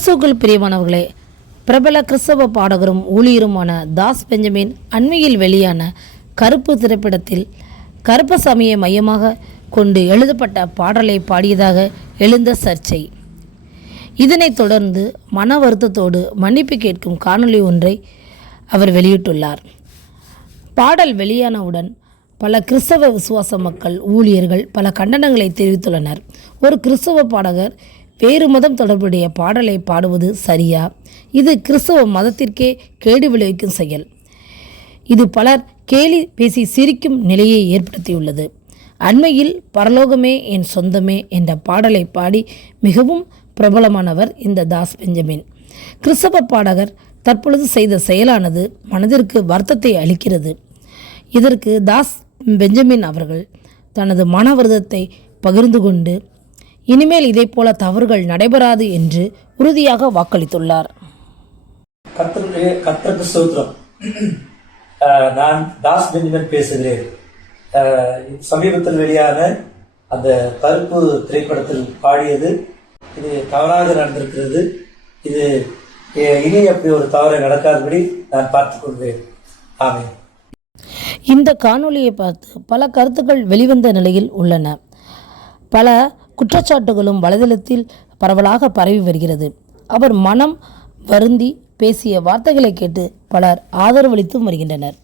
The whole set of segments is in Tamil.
கிறிஸ்துவுக்குள் பிரியமானவர்களே, பிரபல கிறிஸ்தவ பாடகரும் ஊழியருமான தாஸ் பெஞ்சமின் அண்மையில் வெளியான கருப்பு திரைப்படத்தில் கருப்பசாமியை மையமாக கொண்டு எழுதப்பட்ட பாடலை பாடியதாக எழுந்த சர்ச்சை. இதனைத் தொடர்ந்து மன வருத்தத்தோடு மன்னிப்பு கேட்கும் காணொளி ஒன்றை அவர் வெளியிட்டுள்ளார். பாடல் வெளியானவுடன் பல கிறிஸ்தவ விசுவாச மக்கள், ஊழியர்கள் பல கண்டனங்களை தெரிவித்துள்ளனர். ஒரு கிறிஸ்தவ பாடகர் வேறு மதம் தொடர்புடைய பாடலை பாடுவது சரியா? இது கிறிஸ்தவ மதத்திற்கே கேடு விளைவிக்கும் செயல். இது பலர் கேலி பேசி சிரிக்கும் நிலையை ஏற்படுத்தியுள்ளது. அண்மையில் பரலோகமே என் சொந்தமே என்ற பாடலை பாடி மிகவும் பிரபலமானவர் இந்த தாஸ் பெஞ்சமின். கிறிஸ்தவ பாடகர் தற்பொழுது செய்த செயலானது மனதிற்கு வருத்தத்தை அளிக்கிறது. இதற்கு தாஸ் பெஞ்சமின் அவர்கள் தனது மன வருத்தத்தை பகிர்ந்து கொண்டு இனிமேல் இதே போல தவறுகள் நடைபெறாது என்று உறுதியாக வாக்களித்துள்ளார். கர்த்தருக்கு ஸ்தோத்திரம். நான் தாஸ் பெஞ்சமின் பேசுகிறேன். சமீபத்தில் வெளியான அந்த கருப்பு திரைப்படத்தில் பாடியது இது தவறாக நடந்திருக்கிறது. இது இனி அப்படி ஒரு தவறை நடக்காதபடி நான் பார்த்துக் கொள்வேன். ஆமென். இந்த காணொளியை பார்த்து பல கருத்துக்கள் வெளிவந்த நிலையில் உள்ளன. பல குற்றச்சாட்டுகளும் வலைதளத்தில் பரவலாக பரவி வருகிறது. அவர் மனம் வருந்தி பேசிய வார்த்தைகளை கேட்டு பலர் ஆதரவளித்தும் வருகின்றனர்.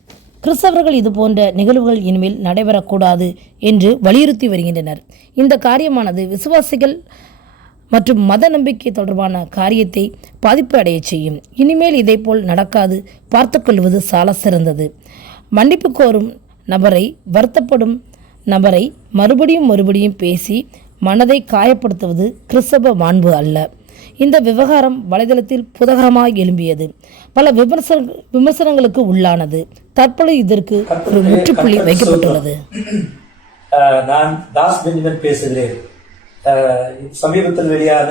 கிறிஸ்தவர்கள் இது போன்ற நிகழ்வுகள் இனிமேல் நடைபெறக்கூடாது என்று வலியுறுத்தி வருகின்றனர். இந்த காரியமானது விசுவாசிகள் மற்றும் மத நம்பிக்கை தொடர்பான காரியத்தை பாதிப்பு அடைய செய்யும். இனிமேல் இதேபோல் நடக்காது பார்த்துக்கொள்வது சால சிறந்தது. மன்னிப்பு கோரும் நபரை, வருத்தப்படும் நபரை மறுபடியும் பேசி மனதை காயப்படுத்துவது கிறிஸ்தவ மாண்பு அல்ல. இந்த விவகாரம் வலைதளத்தில் புதகரமாக எழும்பியது. பல விமர்சனங்களுக்கு உள்ளானது. தற்பொழுது இதற்கு ஒரு முற்றுப்புள்ளி வைக்கப்பட்டுள்ளது. நான் தாஸ் பெஞ்சமின் பேசுகிறேன். சமீபத்தில் வெளியான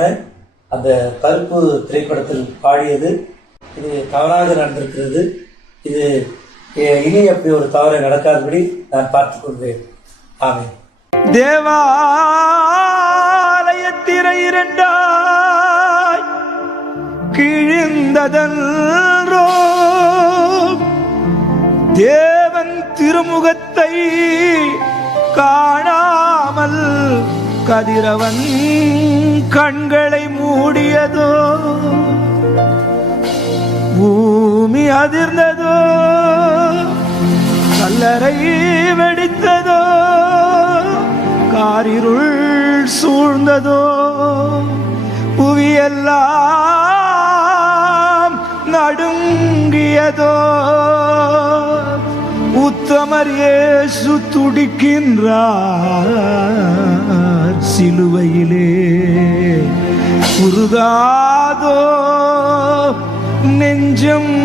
அந்த கருப்பு திரைப்படத்தில் பாடியது இது தவறாக நடந்திருக்கிறது. இது இனி அப்படி ஒரு தவறை நடக்காதபடி நான் பார்த்துக் கொள்வேன். ஆமென். தேவாலயத்திரை இரண்டாய் கிழிந்ததன்றோ, தேவன் திருமுகத்தை காணாமல் கதிரவன் கண்களை மூடியதோ, பூமி அதிர்ந்ததோ, கல்லறை வெடித்ததோ, காரிருள் சூழ்ந்ததோ, புவியெல்லாம் நடுங்கியதோ, உத்தமர் இயேசு துடிக்கின்றார் சிலுவையிலே, உருகாதோ நெஞ்சம்